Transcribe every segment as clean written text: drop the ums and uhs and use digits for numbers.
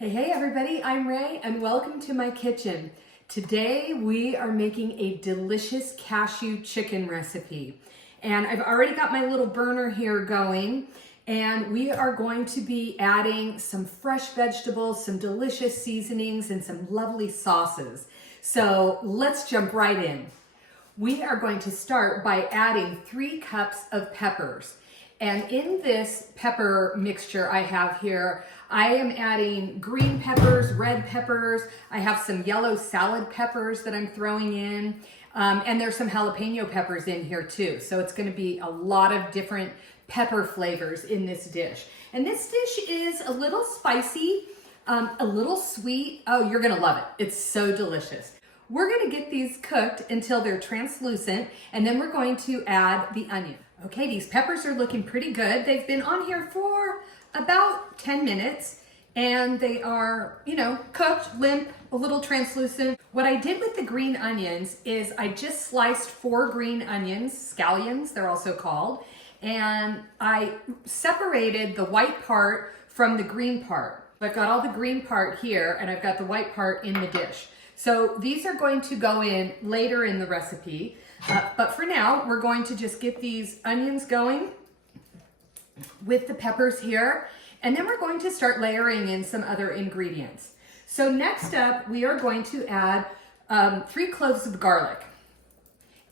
Hey everybody, I'm Ray and welcome to my kitchen. Today we are making a delicious cashew chicken recipe. And I've already got my little burner here going, and we are going to be adding some fresh vegetables, some delicious seasonings, and some lovely sauces. So let's jump right in. We are going to start by adding 3 cups of peppers. And in this pepper mixture I have here, I am adding green peppers, red peppers. I have some yellow salad peppers that I'm throwing in. And there's some jalapeno peppers in here too. So it's going to be a lot of different pepper flavors in this dish. And this dish is a little spicy, a little sweet. Oh, you're going to love it. It's so delicious. We're going to get these cooked until they're translucent, and then we're going to add the onion. Okay, these peppers are looking pretty good. They've been on here for about 10 minutes, and they are, cooked, limp, a little translucent. What I did with the green onions is I just sliced 4 green onions, scallions they're also called, and I separated the white part from the green part. I've got all the green part here, and I've got the white part in the dish. So these are going to go in later in the recipe, but for now, we're going to just get these onions going with the peppers here, and then we're going to start layering in some other ingredients. So next up, we are going to add 3 cloves of garlic.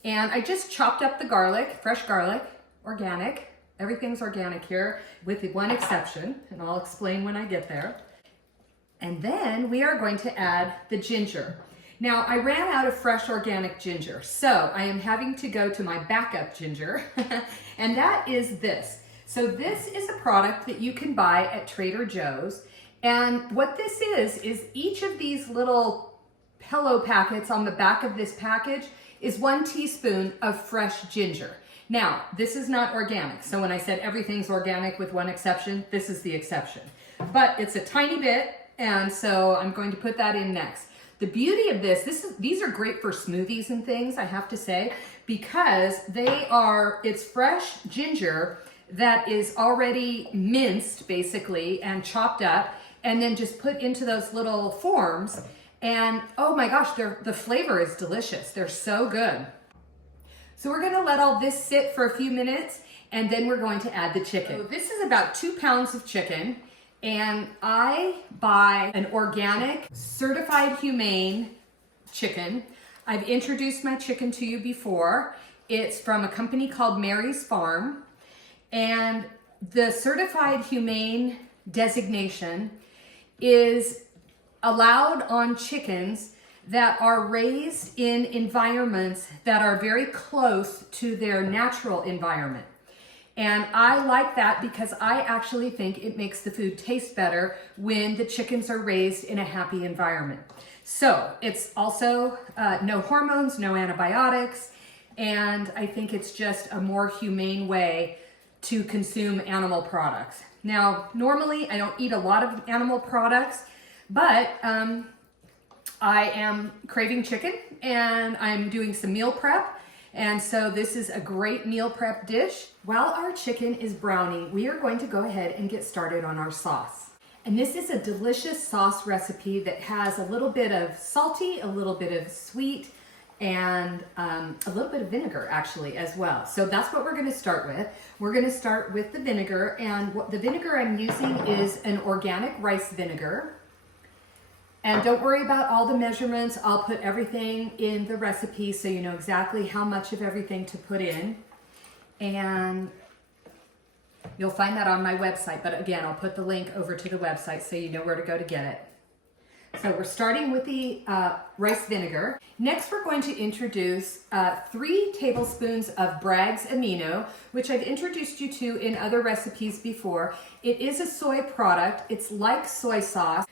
And I just chopped up the garlic, fresh garlic, organic. Everything's organic here, with the one exception, and I'll explain when I get there. And then we are going to add the ginger. Now, I ran out of fresh organic ginger, so I am having to go to my backup ginger, and that is this. So this is a product that you can buy at Trader Joe's, and what this is each of these little pillow packets on the back of this package is 1 teaspoon of fresh ginger. Now, this is not organic, so when I said everything's organic with one exception, this is the exception. But it's a tiny bit, and so I'm going to put that in next. The beauty of these are great for smoothies and things, I have to say, because it's fresh ginger that is already minced, basically, and chopped up, and then just put into those little forms. And oh my gosh, the flavor is delicious. They're so good. So we're gonna let all this sit for a few minutes, and then we're going to add the chicken. So this is about 2 pounds of chicken. And I buy an organic, certified humane chicken. I've introduced my chicken to you before. It's from a company called Mary's Farm. And the certified humane designation is allowed on chickens that are raised in environments that are very close to their natural environment. And I like that because I actually think it makes the food taste better when the chickens are raised in a happy environment. So it's also no hormones, no antibiotics, and I think it's just a more humane way to consume animal products. Now, normally I don't eat a lot of animal products, but I am craving chicken and I'm doing some meal prep. And so this is a great meal prep dish. While our chicken is browning, we are going to go ahead and get started on our sauce. And this is a delicious sauce recipe that has a little bit of salty, a little bit of sweet, and a little bit of vinegar actually as well. So that's what we're going to start with. We're going to start with the vinegar, and the vinegar I'm using is an organic rice vinegar. And don't worry about all the measurements. I'll put everything in the recipe so you know exactly how much of everything to put in. And you'll find that on my website. But again, I'll put the link over to the website so you know where to go to get it. So we're starting with the rice vinegar. Next, we're going to introduce 3 tablespoons of Bragg's Amino, which I've introduced you to in other recipes before. It is a soy product. It's like soy sauce.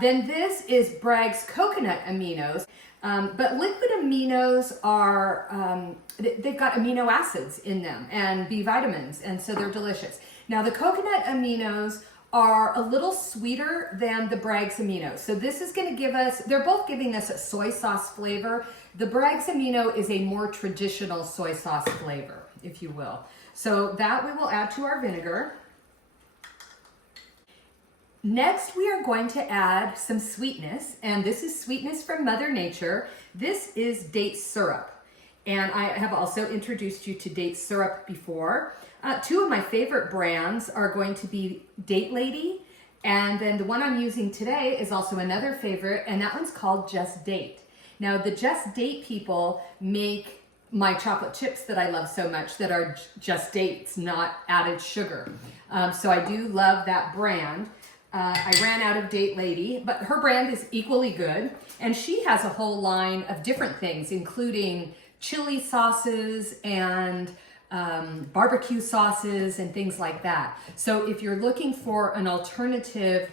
Then this is Bragg's Coconut Aminos, but liquid aminos are, they've got amino acids in them and B vitamins, and so they're delicious. Now the coconut aminos are a little sweeter than the Bragg's Amino. So this is going to give us, they're both giving us a soy sauce flavor. The Bragg's Amino is a more traditional soy sauce flavor, if you will. So that we will add to our vinegar. Next, we are going to add some sweetness, and this is sweetness from Mother Nature. This is date syrup, and I have also introduced you to date syrup before. Two of my favorite brands are going to be Date Lady, and then the one I'm using today is also another favorite, and that one's called Just Date. Now, the Just Date people make my chocolate chips that I love so much that are just dates, not added sugar. So I do love that brand. I ran out of Date Lady, but her brand is equally good. And she has a whole line of different things, including chili sauces and barbecue sauces and things like that. So if you're looking for an alternative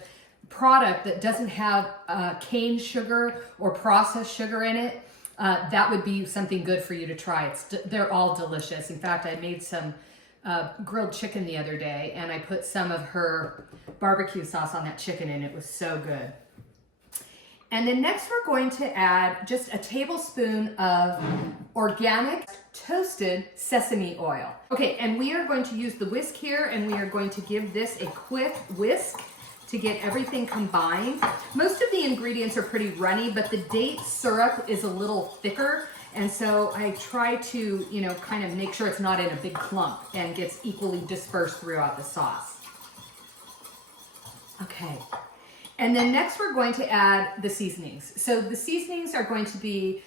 product that doesn't have cane sugar or processed sugar in it, that would be something good for you to try. They're all delicious. In fact, I made some grilled chicken the other day, and I put some of her barbecue sauce on that chicken, and it was so good. And then next we're going to add just a tablespoon of organic toasted sesame oil. Okay, and we are going to use the whisk here, and we are going to give this a quick whisk to get everything combined. Most of the ingredients are pretty runny, but the date syrup is a little thicker. And so I try to, kind of make sure it's not in a big clump and gets equally dispersed throughout the sauce. Okay. And then next we're going to add the seasonings. So the seasonings are going to be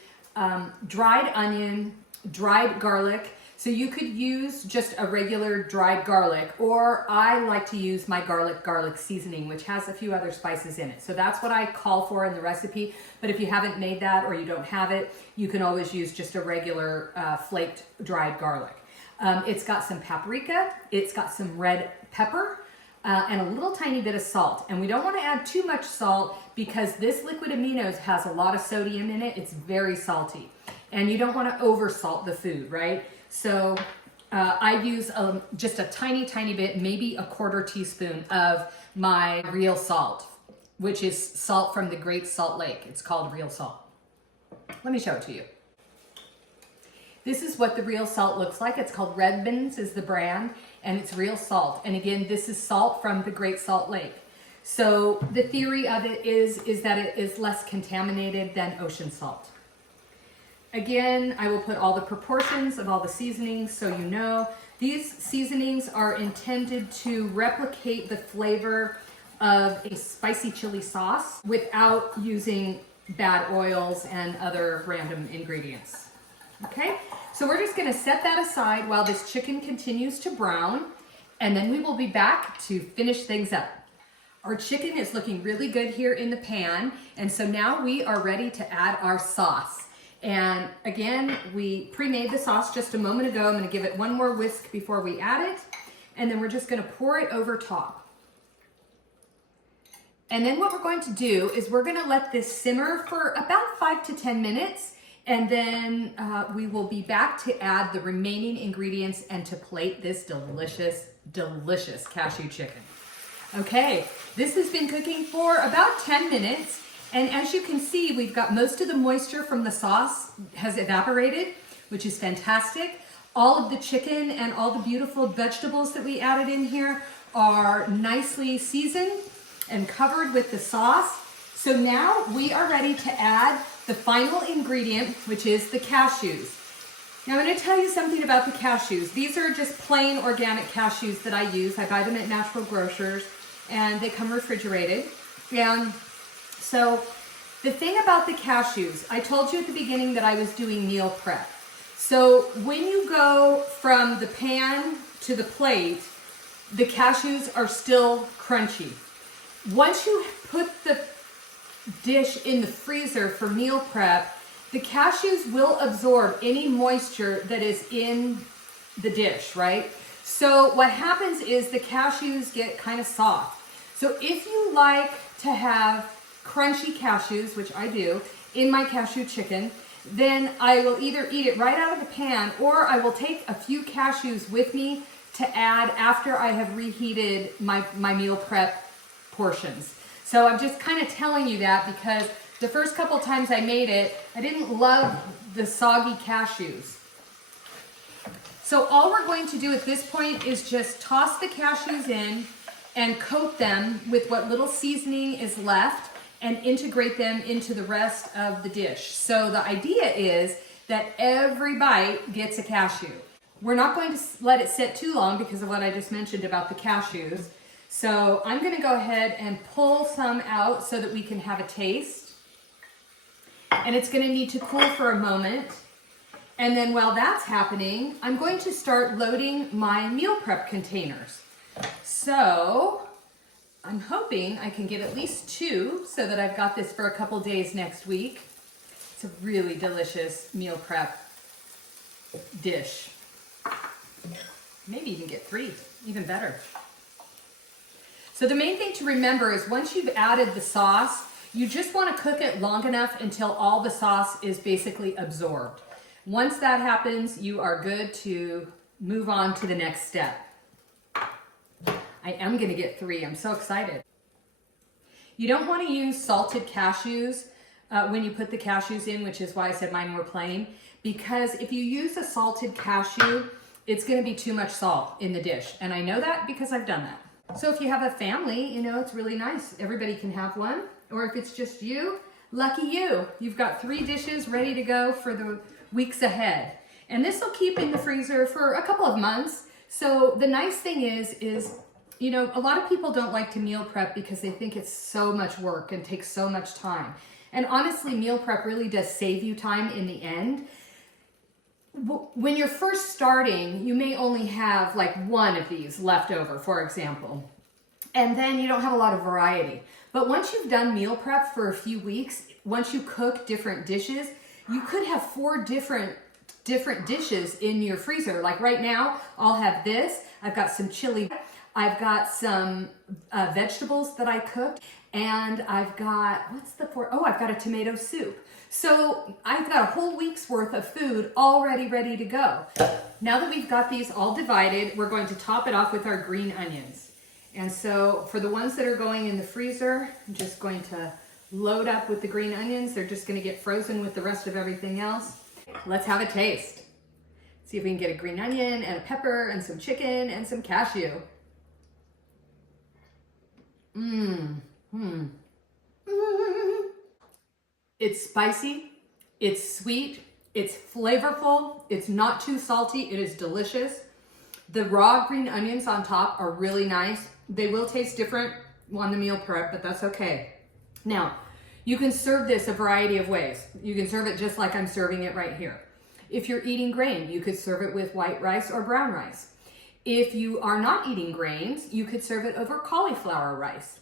dried onion, dried garlic. So you could use just a regular dried garlic, or I like to use my garlic seasoning, which has a few other spices in it. So that's what I call for in the recipe. But if you haven't made that or you don't have it, you can always use just a regular flaked dried garlic. It's got some paprika, it's got some red pepper, and a little tiny bit of salt. And we don't want to add too much salt because this liquid aminos has a lot of sodium in it. It's very salty. And you don't want to over salt the food, right? So I use just a tiny bit, maybe a quarter teaspoon of my real salt, which is salt from the Great Salt Lake. It's called real salt. Let me show it to you. This is what the real salt looks like. It's called Redmond's is the brand, and it's real salt. And again, this is salt from the Great Salt Lake. So the theory of it is that it is less contaminated than ocean salt. Again, I will put all the proportions of all the seasonings so you know. These seasonings are intended to replicate the flavor of a spicy chili sauce without using bad oils and other random ingredients. Okay, so we're just gonna set that aside while this chicken continues to brown, and then we will be back to finish things up. Our chicken is looking really good here in the pan, and so now we are ready to add our sauce. And again, we pre-made the sauce just a moment ago. I'm gonna give it one more whisk before we add it, and then we're just gonna pour it over top. And then what we're going to do is we're gonna let this simmer for about 5 to 10 minutes, and then we will be back to add the remaining ingredients and to plate this delicious, delicious cashew chicken. Okay, this has been cooking for about 10 minutes. And as you can see, we've got most of the moisture from the sauce has evaporated, which is fantastic. All of the chicken and all the beautiful vegetables that we added in here are nicely seasoned and covered with the sauce. So now we are ready to add the final ingredient, which is the cashews. Now I'm going to tell you something about the cashews. These are just plain organic cashews that I use. I buy them at Natural Grocers, and they come refrigerated. And so the thing about the cashews, I told you at the beginning that I was doing meal prep. So when you go from the pan to the plate, the cashews are still crunchy. Once you put the dish in the freezer for meal prep, the cashews will absorb any moisture that is in the dish, right? So what happens is the cashews get kind of soft. So if you like to have crunchy cashews, which I do, in my cashew chicken, then I will either eat it right out of the pan, or I will take a few cashews with me to add after I have reheated my meal prep portions. So I'm just kind of telling you that because the first couple times I made it, I didn't love the soggy cashews. So all we're going to do at this point is just toss the cashews in and coat them with what little seasoning is left and integrate them into the rest of the dish. So the idea is that every bite gets a cashew. We're not going to let it sit too long because of what I just mentioned about the cashews. So I'm going to go ahead and pull some out so that we can have a taste. And it's going to need to cool for a moment. And then while that's happening, I'm going to start loading my meal prep containers. So I'm hoping I can get at least 2 so that I've got this for a couple days next week. It's a really delicious meal prep dish. Maybe even get 3, even better. So the main thing to remember is once you've added the sauce, you just want to cook it long enough until all the sauce is basically absorbed. Once that happens, you are good to move on to the next step. I am going to get 3. I'm so excited. You don't want to use salted cashews when you put the cashews in, which is why I said mine were plain, because if you use a salted cashew, it's going to be too much salt in the dish. And I know that because I've done that. So if you have a family, you know, it's really nice. Everybody can have one. Or if it's just you, lucky you. You've got 3 dishes ready to go for the weeks ahead. And this will keep in the freezer for a couple of months. So the nice thing is, you know, a lot of people don't like to meal prep because they think it's so much work and takes so much time. And honestly, meal prep really does save you time in the end. When you're first starting, you may only have like 1 of these left over, for example. And then you don't have a lot of variety. But once you've done meal prep for a few weeks, once you cook different dishes, you could have 4 different dishes in your freezer. Like right now, I'll have this. I've got some chili. I've got some vegetables that I cooked. And I've got, I've got a tomato soup. So I've got a whole week's worth of food already ready to go. Now that we've got these all divided, we're going to top it off with our green onions. And so for the ones that are going in the freezer, I'm just going to load up with the green onions. They're just going to get frozen with the rest of everything else. Let's have a taste. See if we can get a green onion and a pepper and some chicken and some cashew. It's spicy, it's sweet, it's flavorful, it's not too salty, it is delicious. The raw green onions on top are really nice. They will taste different on the meal prep, but that's okay. Now, you can serve this a variety of ways. You can serve it just like I'm serving it right here. If you're eating grain, you could serve it with white rice or brown rice. If you are not eating grains, you could serve it over cauliflower rice.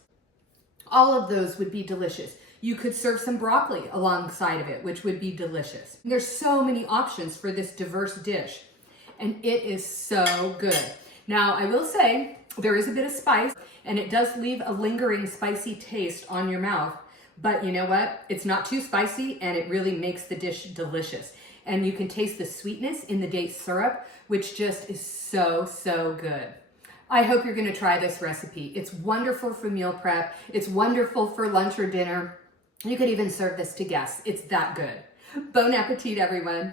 All of those would be delicious. You could serve some broccoli alongside of it, which would be delicious. There's so many options for this diverse dish, and it is so good. Now, I will say, there is a bit of spice, and it does leave a lingering spicy taste on your mouth, but you know what? It's not too spicy, and it really makes the dish delicious. And you can taste the sweetness in the date syrup, which just is so, so good. I hope you're gonna try this recipe. It's wonderful for meal prep. It's wonderful for lunch or dinner. You could even serve this to guests. It's that good. Bon appetit, everyone.